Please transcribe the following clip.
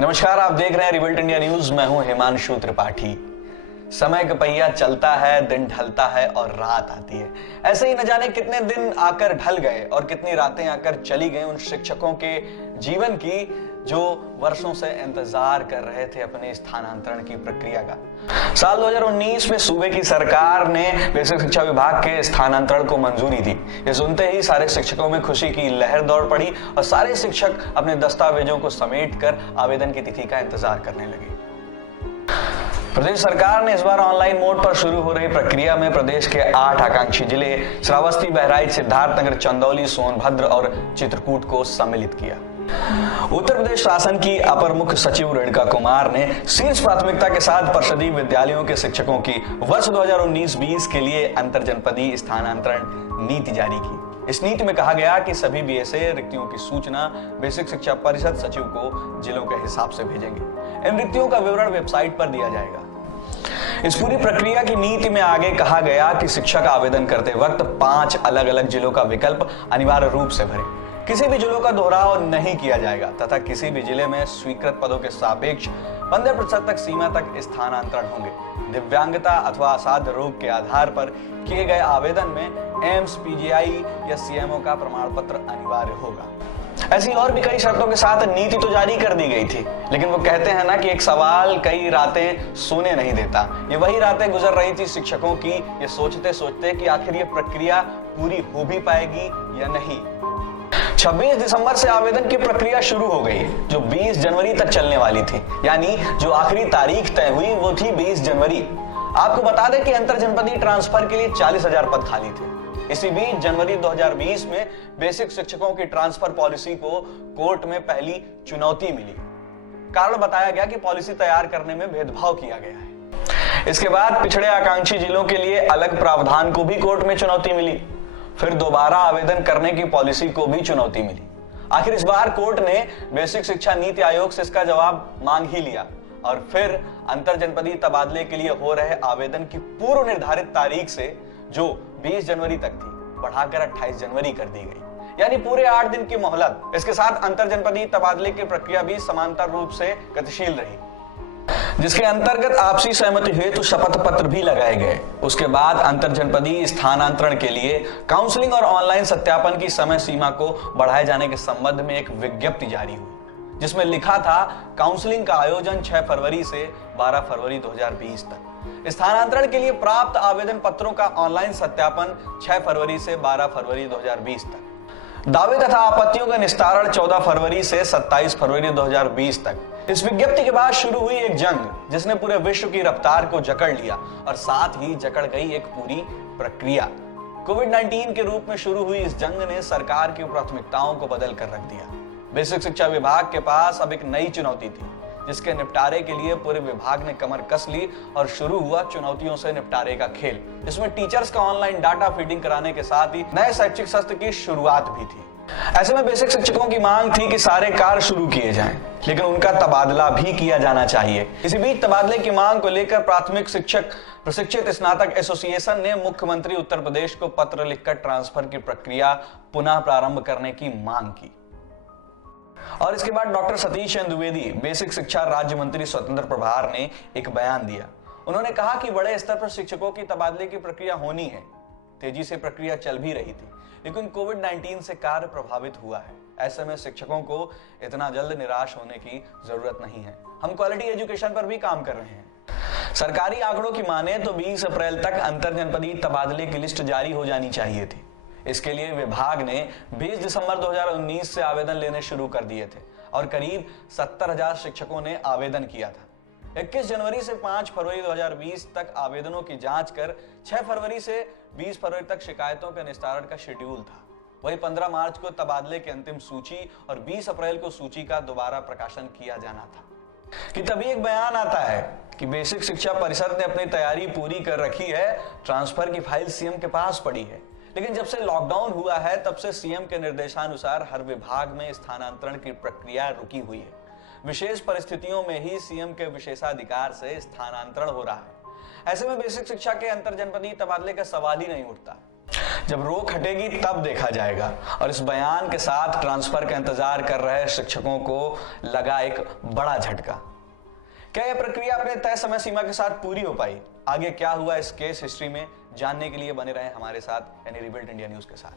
नमस्कार, आप देख रहे हैं रिवल्ट इंडिया न्यूज। मैं हूं हिमांशु त्रिपाठी। समय का पहिया चलता है, दिन ढलता है और रात आती है। ऐसे ही न जाने कितने दिन आकर ढल गए और कितनी रातें आकर चली गई उन शिक्षकों के जीवन की जो वर्षों से इंतजार कर रहे थे अपने स्थानांतरण की प्रक्रिया का। साल 2019 में सूबे की सरकार ने बेसिक शिक्षा विभाग के स्थानांतरण को मंजूरी दी। ये सुनते ही सारे शिक्षकों में खुशी की लहर दौड़ पड़ी और सारे शिक्षक अपने दस्तावेजों को समेटकर आवेदन की तिथि का इंतजार करने लगे। प्रदेश सरकार ने इस बार ऑनलाइन मोड पर शुरू हो रही प्रक्रिया में प्रदेश के 8 आकांक्षी जिले श्रावस्ती, बहराइच, सिद्धार्थनगर, चंदौली, सोनभद्र और चित्रकूट को सम्मिलित किया। उत्तर प्रदेश शासन की अपर मुख्य सचिव रेणुका कुमार ने शीर्ष प्राथमिकता के साथ परिषदीय विद्यालयों के शिक्षकों की वर्ष 2019-20 के लिए अंतर जनपदीय स्थानांतरण नीति जारी की। इस नीति में कहा गया कि सभी बीएसए रिक्तियों की सूचना बेसिक शिक्षा परिषद सचिव को जिलों के हिसाब से भेजेंगे। इन रिक्तियों का विवरण वेबसाइट पर दिया जाएगा। इस पूरी प्रक्रिया की नीति में आगे कहा गया कि शिक्षक आवेदन करते वक्त 5 अलग अलग जिलों का विकल्प अनिवार्य रूप से भरें। किसी भी जिलों का दोहराव नहीं किया जाएगा तथा किसी भी जिले में स्वीकृत पदों के सापेक्ष 15% तक सीमा तक स्थानांतरण होंगे। दिव्यांगता अथवा असाध्य रोग के आधार पर किए गए आवेदन में एम्स, पीजीआई या सीएमओ का प्रमाण पत्र अनिवार्य होगा। ऐसी और भी कई शर्तों के साथ नीति तो जारी कर दी गई थी, लेकिन वो कहते हैं ना कि एक सवाल कई रातें सोने नहीं देता। ये वही रातें गुजर रही थी शिक्षकों की, ये सोचते सोचते कि आखिर ये प्रक्रिया पूरी हो भी पाएगी या नहीं। 26 दिसंबर से आवेदन की प्रक्रिया शुरू हो गई, जो 20 जनवरी तक चलने वाली थी। यानी जो आखिरी तारीख तय हुई वो थी 20 जनवरी। आपको बता दें कि अंतर जनपदीय ट्रांसफर के लिए 40,000 पद खाली थे। इसी बीच जनवरी 2020 में बेसिक शिक्षकों की ट्रांसफर पॉलिसी को कोर्ट में पहली चुनौती मिली। कारण बताया गया कि पॉलिसी तैयार करने में भेदभाव किया गया है। इसके बाद पिछड़े आकांक्षी जिलों के लिए अलग प्रावधान को भी कोर्ट में चुनौती मिली। फिर दोबारा आवेदन करने की पॉलिसी को भी चुनौती मिली। आखिर इस बार कोर्ट ने बेसिक शिक्षा नीति आयोग से इसका जवाब मांग ही लिया और फिर अंतर जनपदीय तबादले के लिए हो रहे आवेदन की पूर्व निर्धारित तारीख से, जो 20 जनवरी तक थी, बढ़ाकर 28 जनवरी कर दी गई। यानी पूरे 8 दिन की मोहलत। इसके साथ अंतर जनपदीय तबादले की प्रक्रिया भी समांतर रूप से गतिशील रही, जिसके अंतर्गत आपसी सहमति हेतु शपथ पत्र भी लगाए गए। उसके बाद अंतर जनपदीय स्थानांतरण के लिए काउंसलिंग और ऑनलाइन सत्यापन की समय सीमा को बढ़ाए जाने के संबंध में एक विज्ञप्ति जारी हुई, जिसमें लिखा था काउंसलिंग का आयोजन 6 फरवरी से 12 फरवरी 2020 तक। स्थानांतरण के लिए प्राप्त आवेदन पत्रों का ऑनलाइन सत्यापन 6 फरवरी से 12 फरवरी 2020 तक। दावे तथा आपत्तियों का निस्तारण 14 फरवरी से 27 फरवरी 2020 तक। इस विज्ञप्ति के बाद शुरू हुई एक जंग, जिसने पूरे विश्व की रफ्तार को जकड़ लिया और साथ ही जकड़ गई एक पूरी प्रक्रिया। कोविड-19 के रूप में शुरू हुई इस जंग ने सरकार की प्राथमिकताओं को बदल कर रख दिया। बेसिक शिक्षा विभाग के पास अब एक नई चुनौती थी, जिसके निपटारे के लिए पूरे विभाग ने कमर कस ली और शुरू हुआ चुनौतियों से निपटारे का खेल। इसमें टीचर्स का ऑनलाइन डाटा फीडिंग कराने के साथ ही नए शैक्षिक सत्र की शुरुआत भी थी। ऐसे में बेसिक शिक्षकों की मांग थी कि सारे कार्य शुरू किए जाएं, लेकिन उनका तबादला भी किया जाना चाहिए। इसी बीच तबादले की मांग को लेकर प्राथमिक शिक्षक प्रशिक्षित स्नातक एसोसिएशन ने मुख्यमंत्री उत्तर प्रदेश को पत्र लिखकर ट्रांसफर की प्रक्रिया पुनः प्रारंभ करने की मांग की। और इसके बाद डॉक्टर सतीश चंद्र द्विवेदी, बेसिक शिक्षा राज्य मंत्री स्वतंत्र प्रभार, ने एक बयान दिया। उन्होंने कहा कि बड़े स्तर पर शिक्षकों की तबादले की प्रक्रिया होनी है। तेजी से प्रक्रिया चल भी रही थी, लेकिन कोविड-19 से कार्य प्रभावित हुआ है। ऐसे में शिक्षकों को इतना जल्द निराश होने की जरूरत नहीं है। हम क्वालिटी एजुकेशन पर भी काम कर रहे हैं। सरकारी आंकड़ों की माने तो 20 अप्रैल तक अंतर जनपदीय तबादले की लिस्ट जारी हो जानी चाहिए थी। इसके लिए विभाग ने 20 दिसंबर 2019 से आवेदन लेने शुरू कर दिए थे और करीब 70,000 शिक्षकों ने आवेदन किया था। 21 जनवरी से 5 फरवरी 2020 तक आवेदनों की जांच कर 6 फरवरी से 20 फरवरी तक शिकायतों के निस्तारण का शेड्यूल था। वही 15 मार्च को तबादले की अंतिम सूची और 20 अप्रैल को सूची का दोबारा प्रकाशन किया जाना था कि तभी एक बयान आता है कि बेसिक शिक्षा परिषद ने अपनी तैयारी पूरी कर रखी है, ट्रांसफर की फाइल सीएम के पास पड़ी है। लेकिन जब से लॉकडाउन हुआ है तब से सीएम के निर्देशानुसार हर विभाग में स्थानांतरण की प्रक्रिया रुकी हुई है। विशेष परिस्थितियों में ही सीएम के विशेषाधिकार से स्थानांतरण हो रहा है। ऐसे में बेसिक शिक्षा के अंतर जनपदीय तबादले का सवाल ही नहीं उठता। जब रोक हटेगी तब देखा जाएगा। और इस बयान के साथ ट्रांसफर का इंतजार कर रहे शिक्षकों को लगा एक बड़ा झटका। क्या यह प्रक्रिया अपने तय समय सीमा के साथ पूरी हो पाई? आगे क्या हुआ इस केस हिस्ट्री में, जानने के लिए बने रहे हमारे साथ यानी रिबिल्ट इंडिया न्यूज के साथ।